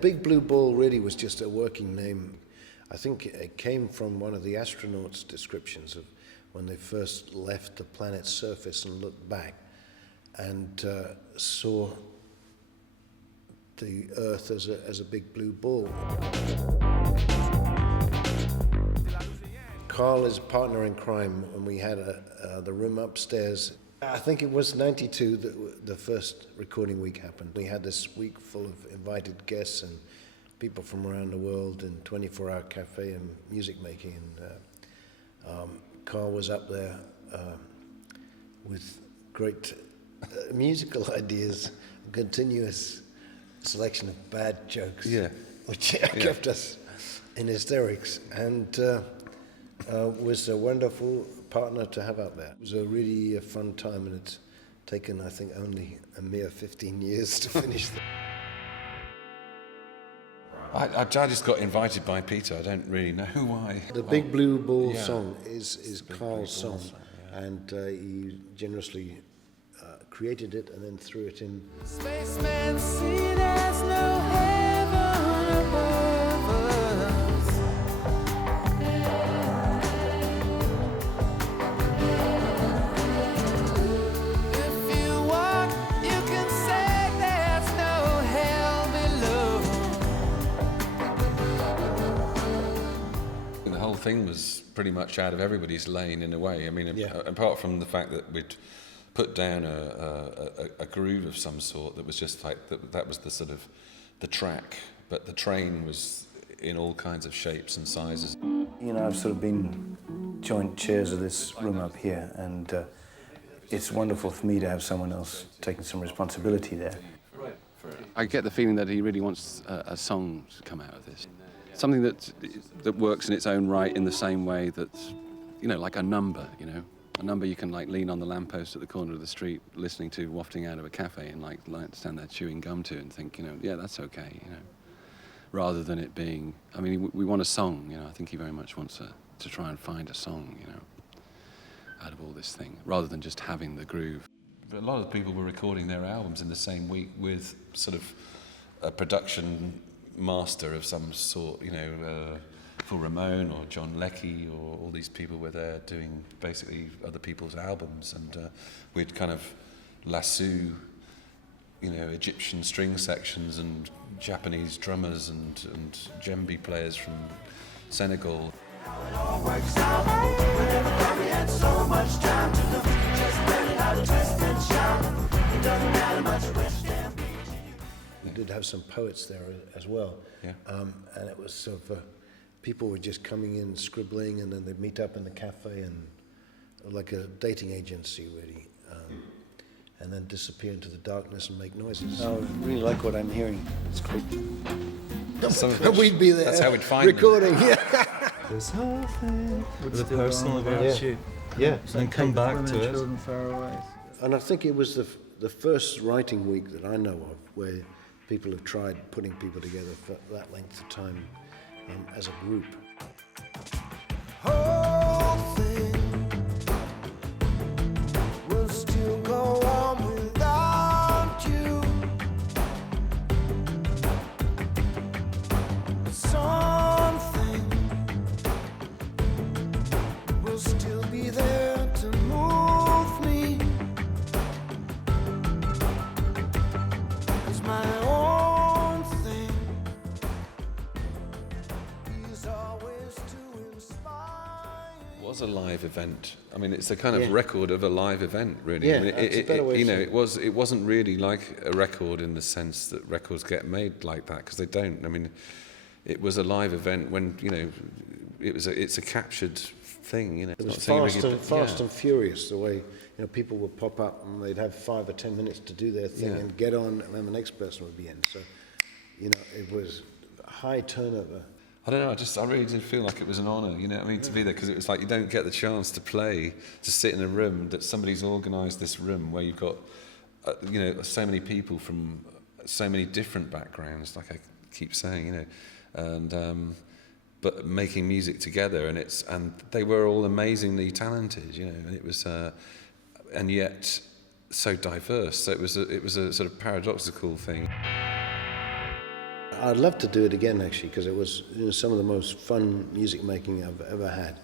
Big Blue Ball really was just a working name. I think it came from one of the astronauts' descriptions of when they first left the planet's surface and looked back and saw the Earth as a big blue ball. Carl is a partner in crime, and we had the room upstairs. I think it was 92 that the first recording week happened. We had this week full of invited guests and people from around the world in 24-hour cafe and music making. And Carl was up there with great musical ideas, a continuous selection of bad jokes, which kept us in hysterics, and was a wonderful partner to have out there. It was a really fun time, and it's taken, I think, only a mere 15 years to finish that. I just got invited by Peter. I don't really know why. The Big Blue Ball song is Carl's song, and he generously created it and then threw it in. Spaceman, see there's no heaven above us. If you walk, you can say there's no hell below. The whole thing was pretty much out of everybody's lane in a way. I mean, apart from the fact that we'd put down a groove of some sort that was just like, that was the sort of the track, but the train was in all kinds of shapes and sizes. You know, I've sort of been joint chairs of this room up here, and it's wonderful for me to have someone else taking some responsibility there. I get the feeling that he really wants a song to come out of this. Something that works in its own right in the same way that, you know, like a number, you know. A number you can like lean on the lamppost at the corner of the street listening to wafting out of a cafe and like stand there chewing gum to and think, you know, yeah, that's okay, you know. Rather than it being, I mean, we want a song, you know. I think he very much wants to try and find a song, you know, out of all this thing, rather than just having the groove. A lot of people were recording their albums in the same week with sort of a production master of some sort, you know, Phil Ramone or John Leckie, or all these people were there doing basically other people's albums, and we'd kind of lasso, you know, Egyptian string sections and Japanese drummers and djembe players from Senegal. We did have some poets there as well, and it was sort of people were just coming in, scribbling, and then they'd meet up in the cafe, and like a dating agency, really, and then disappear into the darkness and make noises. I really like what I'm hearing. It's great. We'd be there. That's how we'd find recording. them. Yeah. This whole thing was personal about you. Yeah. And come back to it. And I think it was the first writing week that I know of where people have tried putting people together for that length of time as a group. Whole thing will still go on without you. Something will still be there to move me. 'Cause my own thing is always to inspire. It was a live event. I mean, it's a kind of record of a live event, really. Yeah, I mean, that's a better way you to know, say it wasn't really like a record in the sense that records get made like that, because they don't. I mean, it was a live event when, you know, it's a captured thing, you know. It was fast and furious, the way, you know, people would pop up and they'd have 5 or 10 minutes to do their thing and get on, and then the next person would be in. So, you know, it was high turnover. I don't know, I really did feel like it was an honour, you know what I mean, to be there, because it was like you don't get the chance to play, to sit in a room, that somebody's organised this room where you've got, you know, so many people from so many different backgrounds, like I keep saying, you know, and but making music together, and they were all amazingly talented, you know, and it was, and yet so diverse. So it was a sort of paradoxical thing. I'd love to do it again, actually, because it was some of the most fun music making I've ever had.